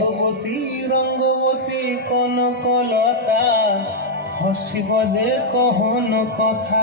রঙ্গবতী রঙ্গবতী কনকলতা হসিব দে কহন কথা।